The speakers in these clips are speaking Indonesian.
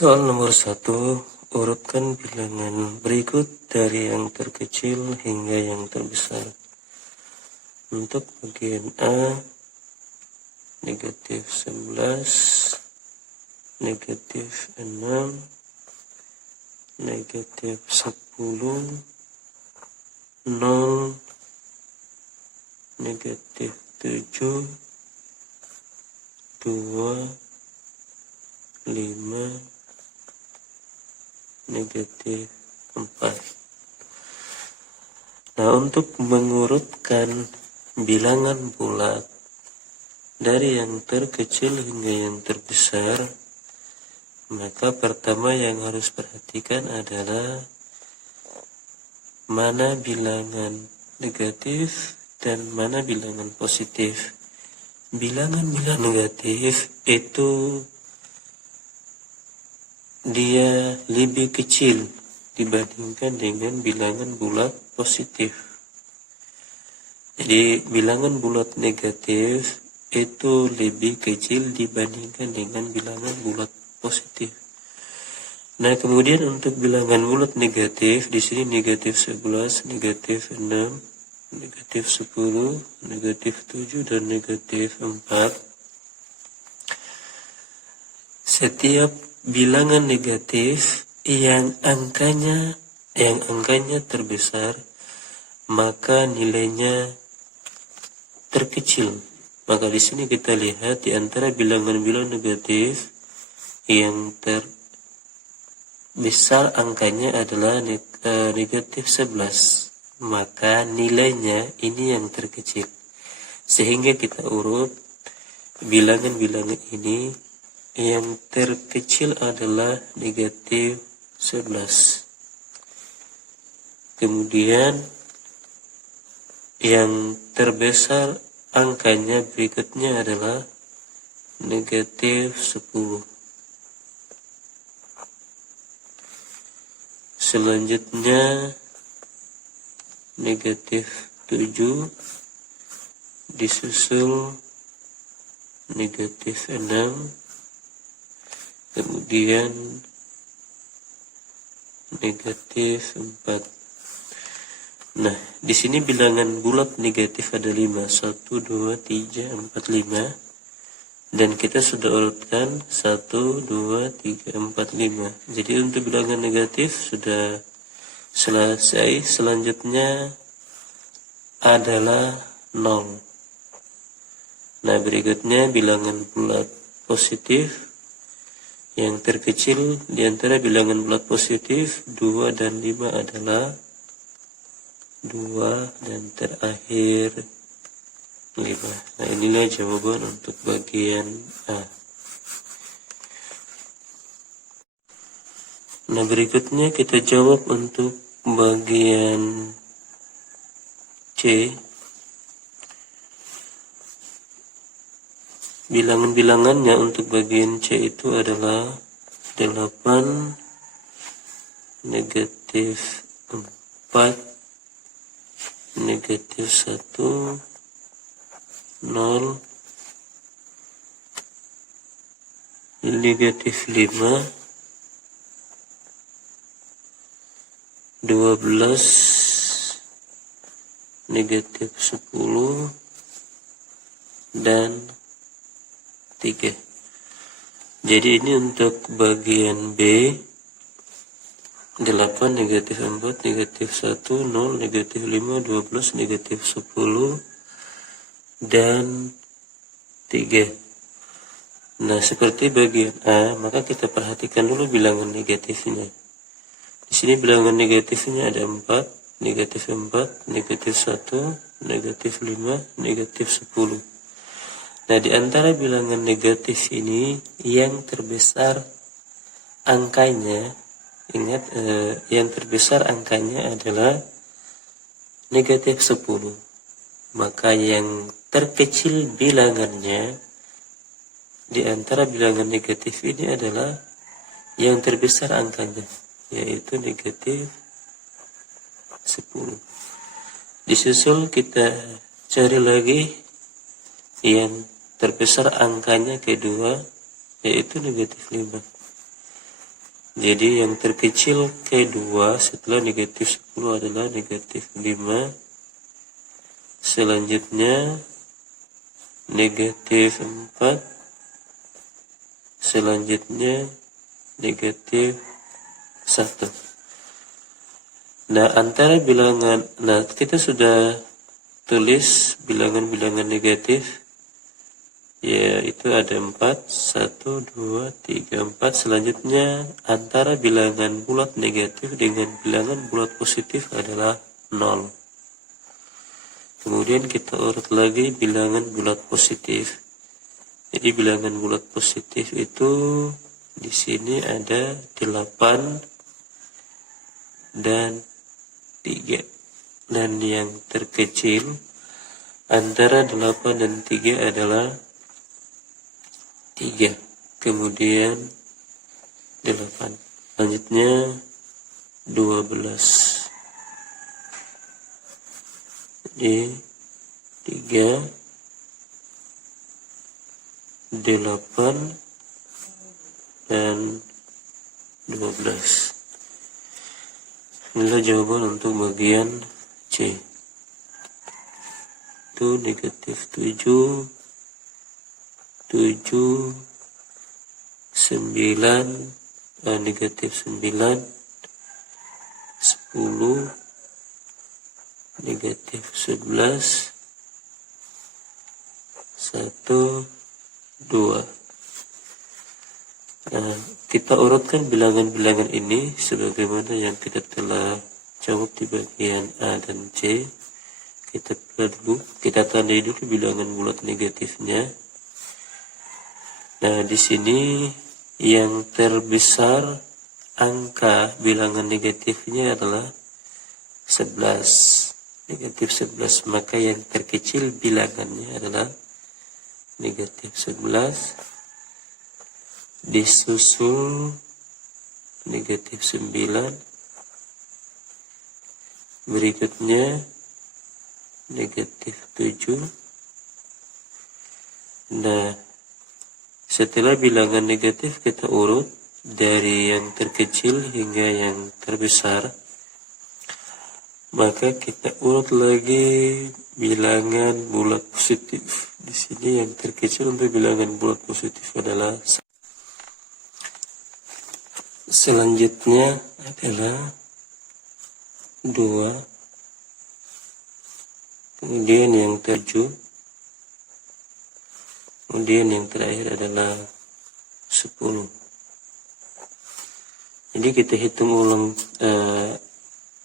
Soal nomor 1, urutkan bilangan berikut dari yang terkecil hingga yang terbesar. Untuk bagian A, negatif 11, negatif 6, negatif 10, 0, negatif 7, 2, 5, negatif 4. Nah, untuk mengurutkan bilangan bulat dari yang terkecil hingga yang terbesar, maka pertama yang harus perhatikan adalah mana bilangan negatif dan mana bilangan positif. Bilangan-bilangan negatif itu dia lebih kecil dibandingkan dengan bilangan bulat positif. Jadi bilangan bulat negatif itu lebih kecil dibandingkan dengan bilangan bulat positif. Nah, kemudian untuk bilangan bulat negatif, di sini negatif 11, negatif 6, negatif 10, negatif 7, dan negatif 4. Setiap bilangan negatif yang angkanya terbesar, maka nilainya terkecil. Maka di sini kita lihat di antara bilangan-bilangan negatif yang terbesar angkanya adalah negatif 11. Maka nilainya ini yang terkecil. Sehingga kita urut bilangan-bilangan ini, yang terkecil adalah negatif 11. Kemudian yang terbesar angkanya berikutnya adalah negatif 10. Selanjutnya negatif 7, disusul negatif 6, kemudian negatif 4. Nah, di sini bilangan bulat negatif ada 5, 1, 2, 3, 4, 5. Dan kita sudah urutkan 1, 2, 3, 4, 5. Jadi untuk bilangan negatif sudah selesai. Selanjutnya adalah 0. Nah, berikutnya bilangan bulat positif. Yang terkecil di antara bilangan bulat positif 2 dan 5 adalah 2, dan terakhir 5. Nah, inilah jawaban untuk bagian A. Nah, berikutnya kita jawab untuk bagian C. Bilangan-bilangannya untuk bagian C itu adalah 8, negatif 4, negatif 1, 0, negatif 5, 12, negatif 10, dan 3. Jadi ini untuk bagian B, 8, negatif 4, negatif 1, 0, negatif 5, 12, negatif 10, dan 3. Nah, seperti bagian A, maka kita perhatikan dulu bilangan negatifnya. Di sini bilangan negatifnya ada 4, negatif 4, negatif 1, negatif 5, negatif 10. Nah, di antara bilangan negatif ini yang terbesar angkanya, ingat yang terbesar angkanya adalah negatif 10. Maka yang terkecil bilangannya di antara bilangan negatif ini adalah yang terbesar angkanya, yaitu negatif 10. Disusul kita cari lagi yang terbesar angkanya kedua, yaitu negatif 5. Jadi yang terkecil kedua setelah negatif 10 adalah negatif 5. Selanjutnya negatif 4. Selanjutnya negatif 1. Nah, antara bilangan, kita sudah tulis bilangan-bilangan negatif, yaitu ada 4, 1, 2, 3, 4. Selanjutnya antara bilangan bulat negatif dengan bilangan bulat positif adalah 0. Kemudian kita urut lagi bilangan bulat positif. Jadi bilangan bulat positif itu di sini ada 8 dan 3. Dan yang terkecil antara 8 dan 3 adalah 3. Kemudian 8. Selanjutnya 12. Jadi 3, 8, dan 12. Inilah jawaban untuk bagian C. Itu negatif 7, 7, 9, negatif 9, 10, negatif 11, 1, 2. Nah, kita urutkan bilangan-bilangan ini sebagaimana yang kita telah jawab di bagian A dan C. Kita tandai dulu bilangan bulat negatifnya. Nah, di sini yang terbesar angka bilangan negatifnya adalah 11, negatif 11. Maka yang terkecil bilangannya adalah negatif 11, disusul negatif 9, berikutnya negatif 7. Nah, setelah bilangan negatif kita urut dari yang terkecil hingga yang terbesar. Maka kita urut lagi bilangan bulat positif. Di sini yang terkecil untuk bilangan bulat positif adalah 1. Selanjutnya adalah 2. Kemudian yang 7. Kemudian yang terakhir adalah 10. Jadi kita hitung ulang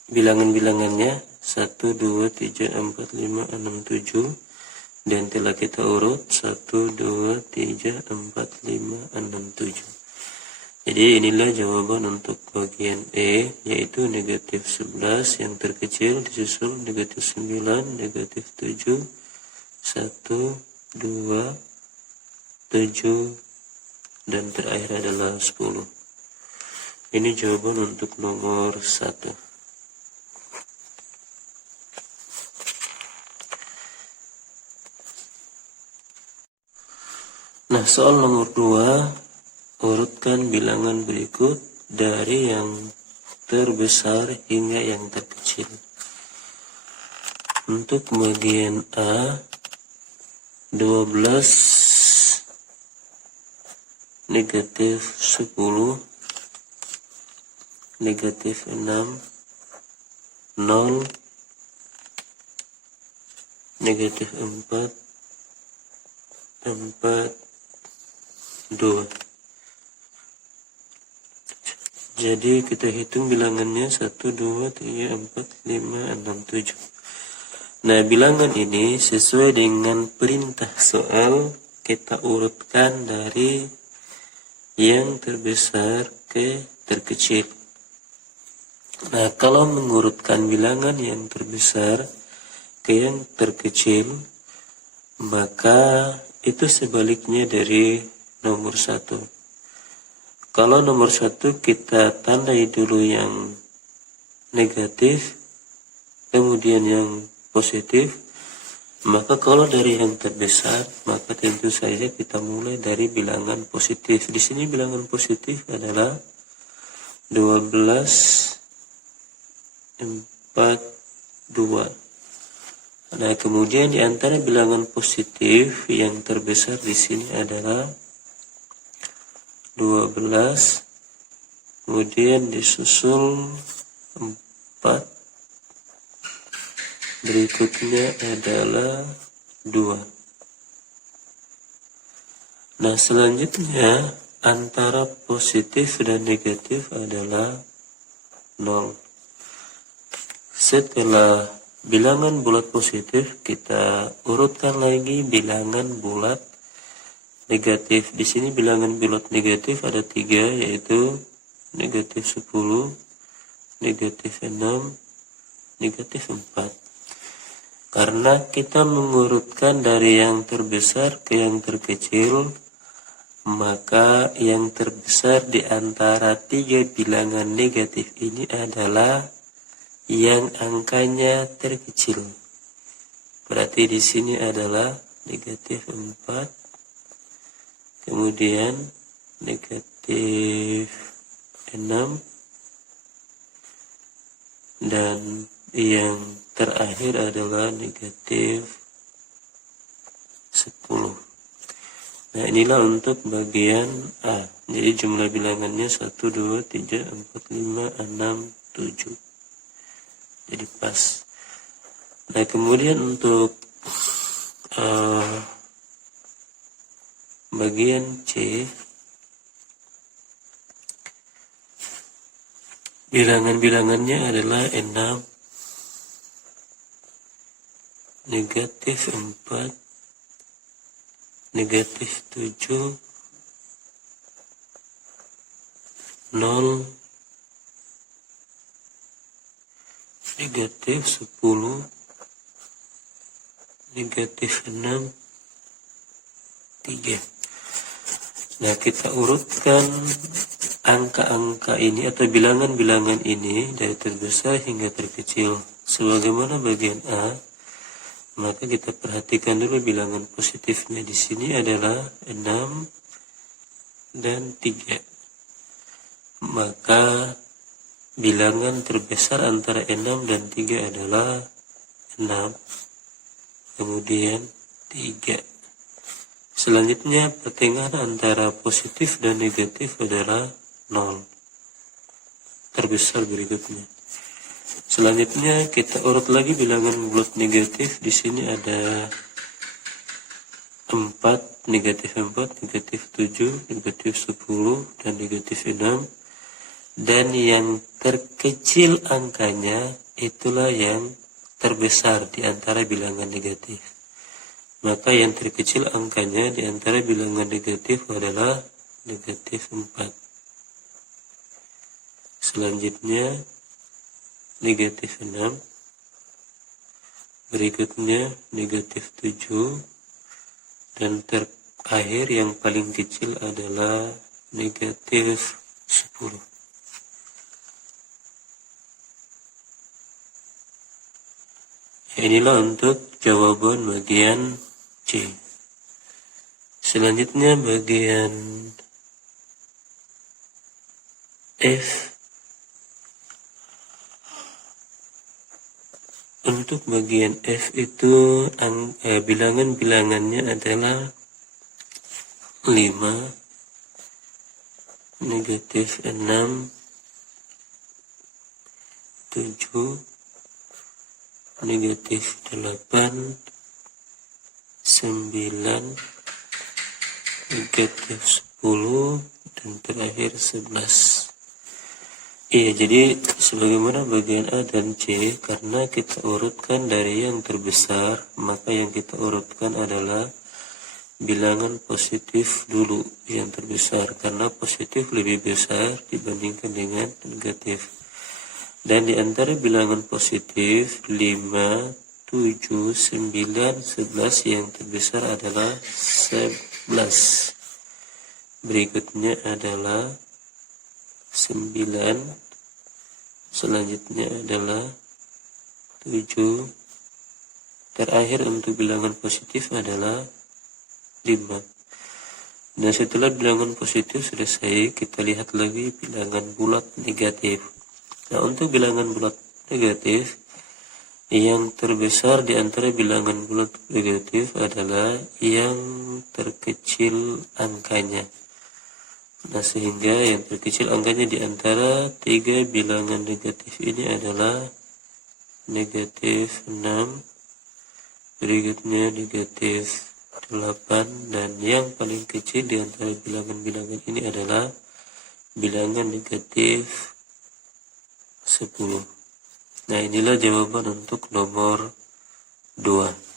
bilangan-bilangannya 1, 2, 3, 4, 5, 6, 7. Dan telah kita urut 1, 2, 3, 4, 5, 6, 7. Jadi inilah jawaban untuk bagian E, yaitu negatif 11 yang terkecil disusul negatif 9, negatif 7, 1, 2, 7, dan terakhir adalah 10. Ini jawaban untuk nomor 1. Nah, soal nomor 2, urutkan bilangan berikut dari yang terbesar hingga yang terkecil. Untuk bagian A, 12, negatif 10, negatif 6, 0, negatif 4, 4, 2. Jadi kita hitung bilangannya 1, 2, 3, 4, 5, 6, 7. Nah, bilangan ini sesuai dengan perintah soal kita urutkan dari yang terbesar ke terkecil. Nah, kalau mengurutkan bilangan yang terbesar ke yang terkecil, maka itu sebaliknya dari nomor 1. Kalau nomor 1 kita tandai dulu yang negatif, kemudian yang positif, maka kalau dari yang terbesar, maka tentu saja kita mulai dari bilangan positif. Di sini bilangan positif adalah 12, 4, 2. Nah, kemudian di antara bilangan positif yang terbesar di sini adalah 12, kemudian disusul 4, berikutnya adalah 2. Nah, selanjutnya antara positif dan negatif adalah 0. Setelah bilangan bulat positif, kita urutkan lagi bilangan bulat negatif. Di sini bilangan bulat negatif ada 3, yaitu negatif 10, negatif 6, negatif 4. Karena kita mengurutkan dari yang terbesar ke yang terkecil, maka yang terbesar di antara 3 bilangan negatif ini adalah yang angkanya terkecil. Berarti di sini adalah negatif 4, kemudian negatif 6, dan yang terakhir adalah negatif 10. Nah, inilah untuk bagian A. Jadi jumlah bilangannya 1, 2, 3, 4, 5, 6, 7. Jadi pas. Nah, kemudian untuk bagian C, bilangan-bilangannya adalah 6, negatif 4, negatif 7, 0, negatif 10, negatif 6, 3. Nah, kita urutkan angka-angka ini atau bilangan-bilangan ini dari terbesar hingga terkecil. Sebagaimana bagian A, maka kita perhatikan dulu bilangan positifnya di sini adalah 6 dan 3. Maka bilangan terbesar antara 6 dan 3 adalah 6, kemudian 3. Selanjutnya pertengahan antara positif dan negatif adalah 0. Terbesar berikutnya. Selanjutnya kita urut lagi bilangan bulat negatif. Di sini ada 4, negatif 4, negatif 7, negatif 10, dan negatif 6. Dan yang terkecil angkanya itulah yang terbesar di antara bilangan negatif. Maka yang terkecil angkanya di antara bilangan negatif adalah negatif 4. Selanjutnya negatif 6, berikutnya negatif 7, dan terakhir yang paling kecil adalah negatif 10. Inilah untuk jawaban bagian C. Selanjutnya bagian F. Untuk bagian F itu bilangan-bilangannya adalah 5, negatif 6, 7, negatif 8, 9, negatif 10, dan terakhir 11. Iya, jadi sebagaimana bagian A dan C, karena kita urutkan dari yang terbesar, maka yang kita urutkan adalah bilangan positif dulu yang terbesar, karena positif lebih besar dibandingkan dengan negatif. Dan di antara bilangan positif 5, 7, 9, 11, yang terbesar adalah 11. Berikutnya adalah 9, selanjutnya adalah 7, terakhir untuk bilangan positif adalah 5. Nah, setelah bilangan positif selesai, kita lihat lagi bilangan bulat negatif. Nah, untuk bilangan bulat negatif, yang terbesar di antara bilangan bulat negatif adalah yang terkecil angkanya. Nah, sehingga yang terkecil angkanya di antara tiga bilangan negatif ini adalah negatif 6, berikutnya negatif 8, dan yang paling kecil di antara bilangan-bilangan ini adalah bilangan negatif 10. Nah, inilah jawaban untuk nomor 2.